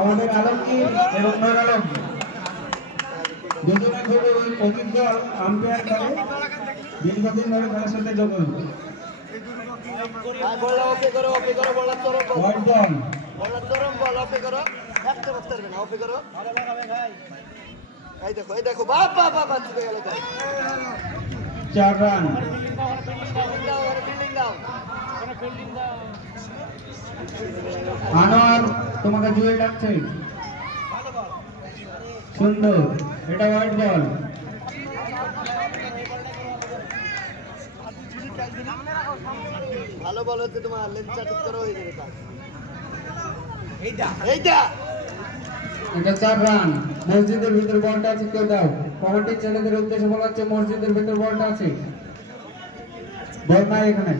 আমাদের আলমগীর এবং নূর আলম দুজনে খুব অভিজ্ঞ আম্পায়ার করে দীর্ঘদিন ধরে খেলার সাথে যুক্ত। চার রান। আনোয়ার তোমাকে জুয়েল ডাকছে। সুন্দর, এটা হোয়াইট বল। ভালো বল হচ্ছে তোমার লেন্সটা ঠিক করা হয়ে যাবে কাজ। এইটা এটা 4 রান। মসজিদের ভিতর বলটা আছে, কেউ দাও। কমিটি ছেলেদের উদ্দেশ্যে বলা হচ্ছে মসজিদের ভিতর বলটা আছে, বল নাই এখানে।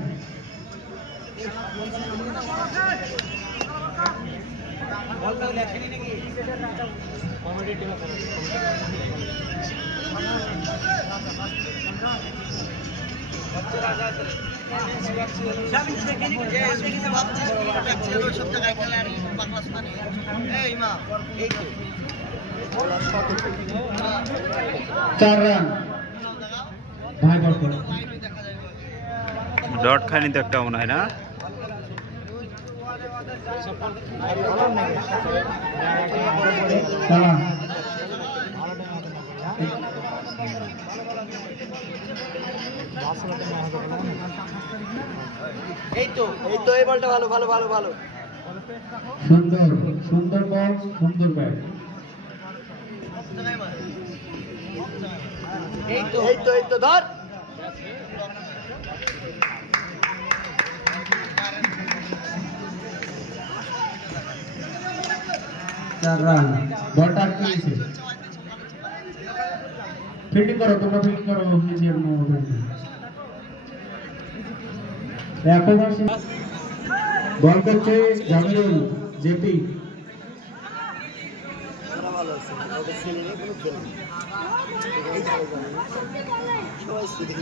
চার রান। ভাই বল করো। ডট খানি তো একটা মনে হয় না। এই বলটা ভালো ভালো ভালো ভালো। সুন্দর সুন্দর বল, সুন্দর ব্যাট। এই তো ধর। চার রান। বলটা আটকে গেছে। ফিল্ডিং করো, তোমরা ফিল্ডিং করো নিজের মতো। একবারই বল করছে জামিরুল জেপি। ভালো আছে ওদের ছেলে কোনো খেল নেই। এই ভালো জানে সবাই শুধু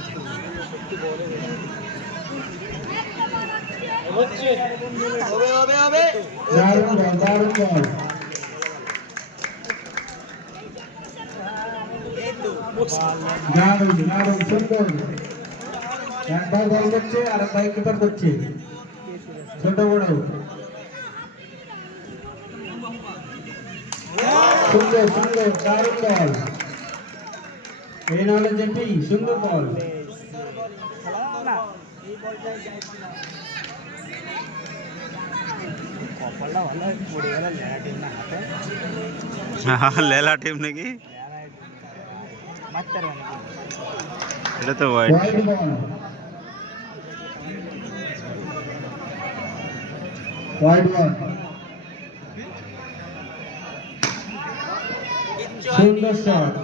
হবে হবে হবে। দারুণ বল, দারুণ বল। দারুণ দারুণ সুন্দর। এক ভাই বল করছে আর এক ভাই কিপার করছে, ছোট বড়। সুন্দর সুন্দর দারুণ বল। এই নাহলে জেপি, সুন্দর বল। লেলা টিম নাকি এটা তো হোয়াইট বল। White ball. সুন্দর শট,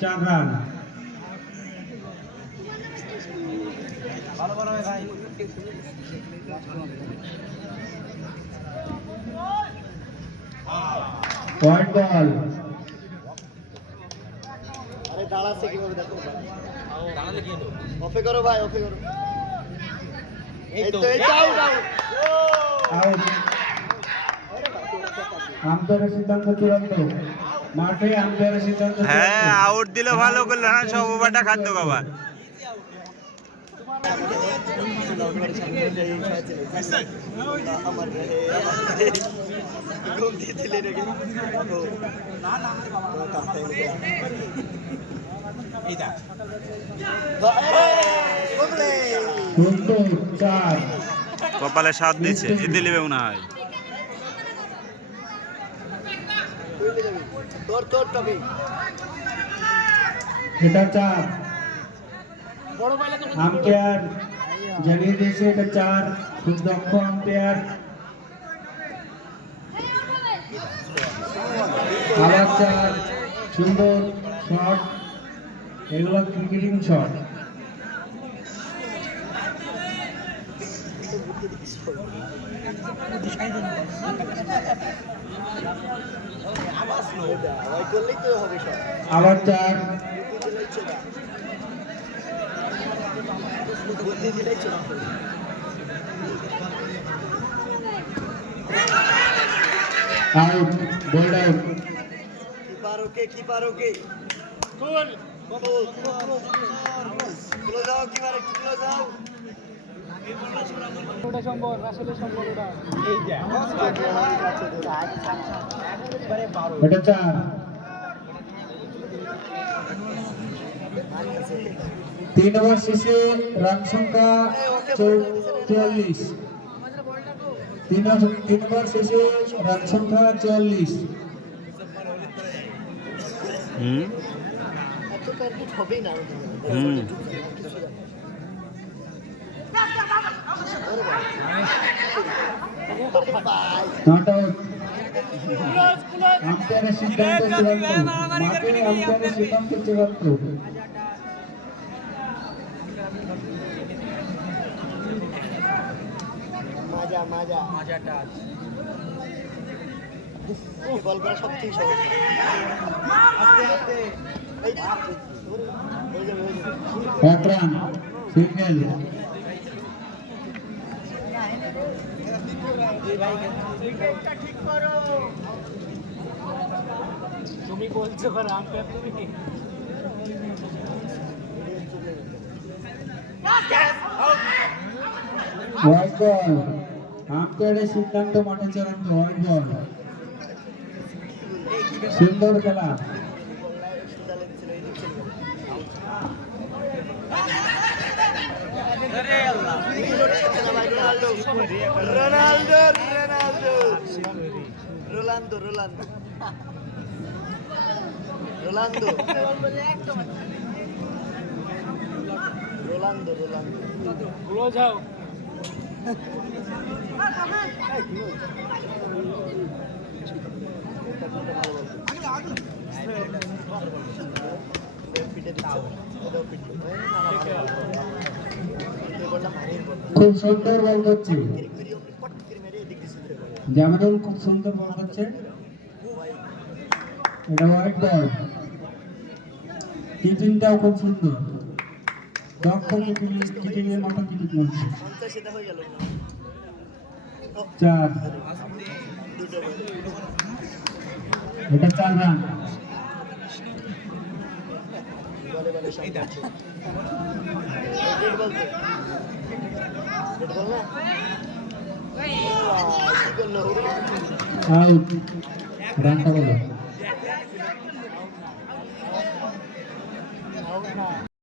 4 রান। White ball. আরে দাঁড়াচ্ছে কিভাবে দেখো। অফে করো ভাই, অফে করো। এই তো আউট আউট। আউট। আম্পায়ারের সিদ্ধান্ত চূড়ান্ত। মাঠে আম্পায়ারের সিদ্ধান্ত চূড়ান্ত। হ্যাঁ, আউট দিলে ভালো করলো না, সব ওভারটা খাদ্য খাবার। কপালে সাথ দিচ্ছে, জিতে নেবে মনে হয়। এটা 4। আম্পায়ার জানিয়ে দিয়েছে এটা 4। খুব দক্ষ আম্পায়ার। আবার 4। সুন্দর শট, এগুলো ক্রিকেটিং শট। আবার 4। Out, bold out. কিপার ওকে ক্লোজ যাও কিপার একটু ক্লোজ যাও এটা 4। 3 ওভার শেষে রান সংখ্যা 44। 3 ওভার শেষে রান সংখ্যা 44। হুম এত টার্গেট হবেই না হুম নট আউট। আম্পায়ারের সিদ্ধান্ত চূড়ান্ত। মাঠে আম্পায়ারের সিদ্ধান্ত চূড়ান্ত। মজাটা বল করা সবথেকে সহজ এই হয়ে যাবে 1 রান, সিঙ্গেল। তুমি বলছো করে আম্পায়ার তুমি হোয়াইট বল। আম্পায়ারের সিদ্ধান্ত মাঠে চূড়ান্ত। White ball. সুন্দর খেলা। রোনাল্ডো ক্লোজ যাও খুব সুন্দর বল করছে। জামানুল খুব সুন্দর বল করছে। এটা হোয়াইট বল। কিপিংটাও খুব সুন্দর। দক্ষ কিপিংয়ের মতো কিপিং করছে। 4। এটা 4 রান। আউট। রানটা বলো।